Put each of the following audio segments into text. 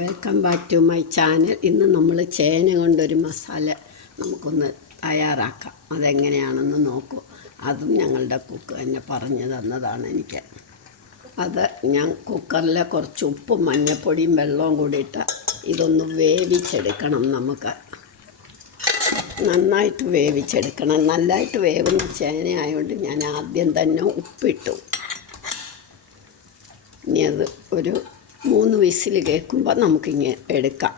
Welcome back to my channel. ഇന്ന് നമ്മൾ ചേന കൊണ്ടൊരു മസാല നമുക്കൊന്ന് തയ്യാറാക്കാം. അതെങ്ങനെയാണെന്ന് നോക്കൂ. അതും ഞങ്ങളുടെ കുക്ക് തന്നെ പറഞ്ഞു തന്നതാണ് എനിക്ക്. അത് ഞാൻ കുക്കറിൽ കുറച്ച് ഉപ്പും മഞ്ഞൾപ്പൊടിയും വെള്ളവും കൂടി ഇട്ട് ഇതൊന്ന് വേവിച്ചെടുക്കണം. നമുക്ക് നന്നായിട്ട് വേവിച്ചെടുക്കണം. നല്ലതായിട്ട് വേവുന്ന ചേന ആയതുകൊണ്ട് ഞാൻ ആദ്യം തന്നെ ഉപ്പിട്ടു. ഇനി അത് ഒരു 3 വിസിൽ കേൾക്കുമ്പോൾ നമുക്കിങ്ങനെ എടുക്കാം.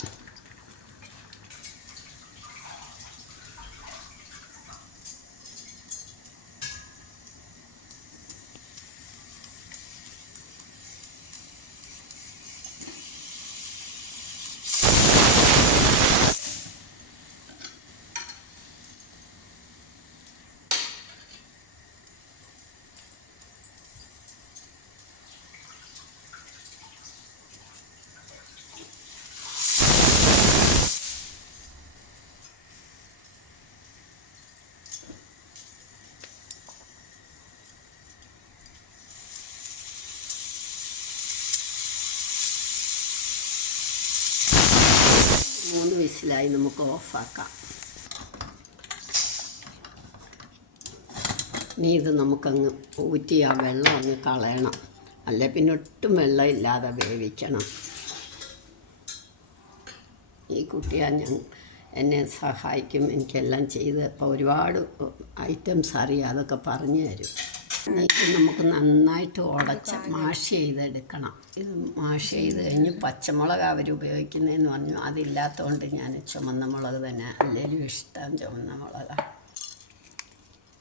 മൂന്ന് വിസിലായി, നമുക്ക് ഓഫാക്കാം. ഇനി ഇത് നമുക്കങ്ങ് ഊറ്റി ആ വെള്ളം അങ്ങ് കളയണം. അല്ലെ പിന്നെ ഒട്ടും വെള്ളം ഇല്ലാതെ വേവിക്കണം. ഈ കുട്ടിയാ എന്നെ സഹായിക്കും, എനിക്കെല്ലാം ചെയ്ത് ഇപ്പോൾ ഒരുപാട് ഐറ്റംസ് അറിയാം, അതൊക്കെ പറഞ്ഞു തരും. നമുക്ക് നന്നായിട്ട് ഉടച്ച് മാഷ് ചെയ്തെടുക്കണം. ഇത് മാഷ് ചെയ്ത് കഴിഞ്ഞ് പച്ചമുളക് അവർ ഉപയോഗിക്കുന്നതെന്ന് പറഞ്ഞു. അതില്ലാത്തതുകൊണ്ട് ഞാൻ ചുമന്ന മുളക് തന്നെ, അല്ലെങ്കിൽ ഇഷ്ടം ചുമന്ന മുളകാണ്.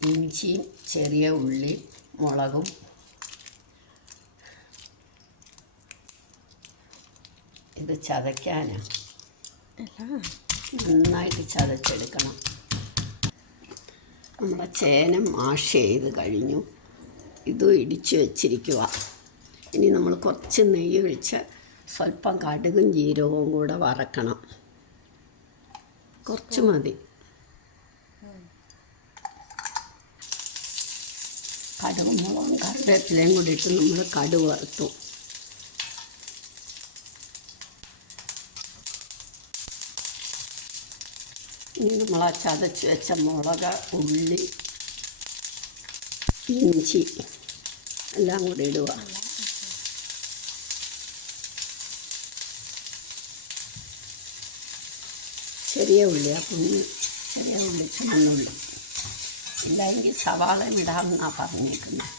ഇഞ്ചിയും ചെറിയ ഉള്ളി മുളകും ഇത് ചതയ്ക്കാനാണ്. നന്നായിട്ട് ചതച്ചെടുക്കണം. നമ്മുടെ ചേന മാഷ് ചെയ്ത് കഴിഞ്ഞു. ഇതും ഇടിച്ച് വെച്ചിരിക്കുക. ഇനി നമ്മൾ കുറച്ച് നെയ്യ് ഒഴിച്ച് സ്വല്പം കടുകും ജീരകവും കൂടെ വറക്കണം. കുറച്ച് മതി. കടുകും മുളകും കറിവേപ്പിലയും കൂടി ഇട്ട് നമ്മൾ കടുക് വറുത്തു. ഇനി നമ്മൾ ആ ചതച്ച് വെച്ച മുളക്, ഉള്ളി, ഇഞ്ചി എല്ലാം കൂടി ഇടുക. ചെറിയ ഉള്ളി, അപ്പം ചെറിയ ഉള്ളി, ചുമന്നുള്ളി ഇല്ലെങ്കിൽ സവാള ഇടാമെന്നാണ് പറഞ്ഞേക്കുന്നത്.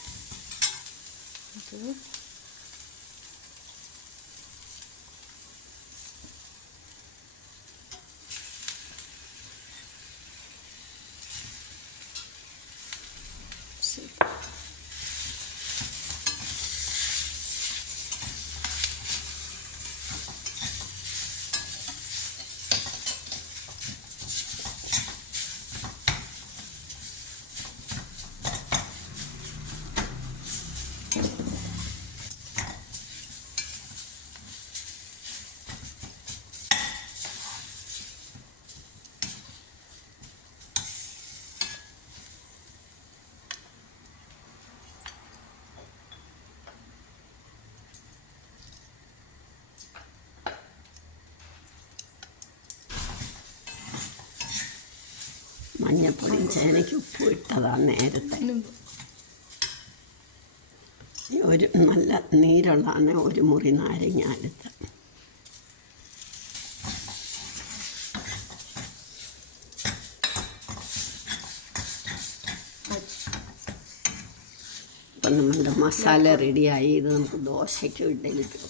മഞ്ഞപ്പൊടിയും ചേനയ്ക്ക് ഉപ്പ് ഇട്ടതാണ് നേരത്തെ. ഒരു നല്ല നീരുള്ളതാണ്. ഒരു മുറി നാരങ്ങ എടുത്ത് ഇപ്പം നമ്മളുടെ മസാല റെഡിയായി. ഇത് നമുക്ക് ദോശയ്ക്കും ഇഡ്ഡലിക്കും,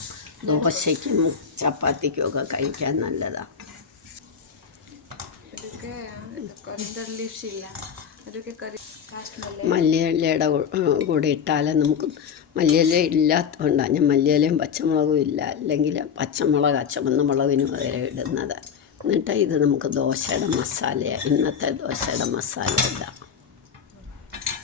ദോശയ്ക്കും ചപ്പാത്തിക്കും ഒക്കെ കഴിക്കാൻ നല്ലതാണ്. മല്ലിയിലയുടെ കൂടെ ഇട്ടാലും നമുക്ക് മല്ലിയില ഇല്ലാത്തതുകൊണ്ടാണ് ഞാൻ മല്ലിയിലയും പച്ചമുളകും ഇല്ല, അല്ലെങ്കിൽ പച്ചമുളക് ചുവന്ന മുളകിന് പകരം ഇടുന്നത്. എന്നിട്ട് ഇത് നമുക്ക് ദോശയുടെ മസാല, ഇന്നത്തെ ദോശയുടെ മസാല ഇടാം.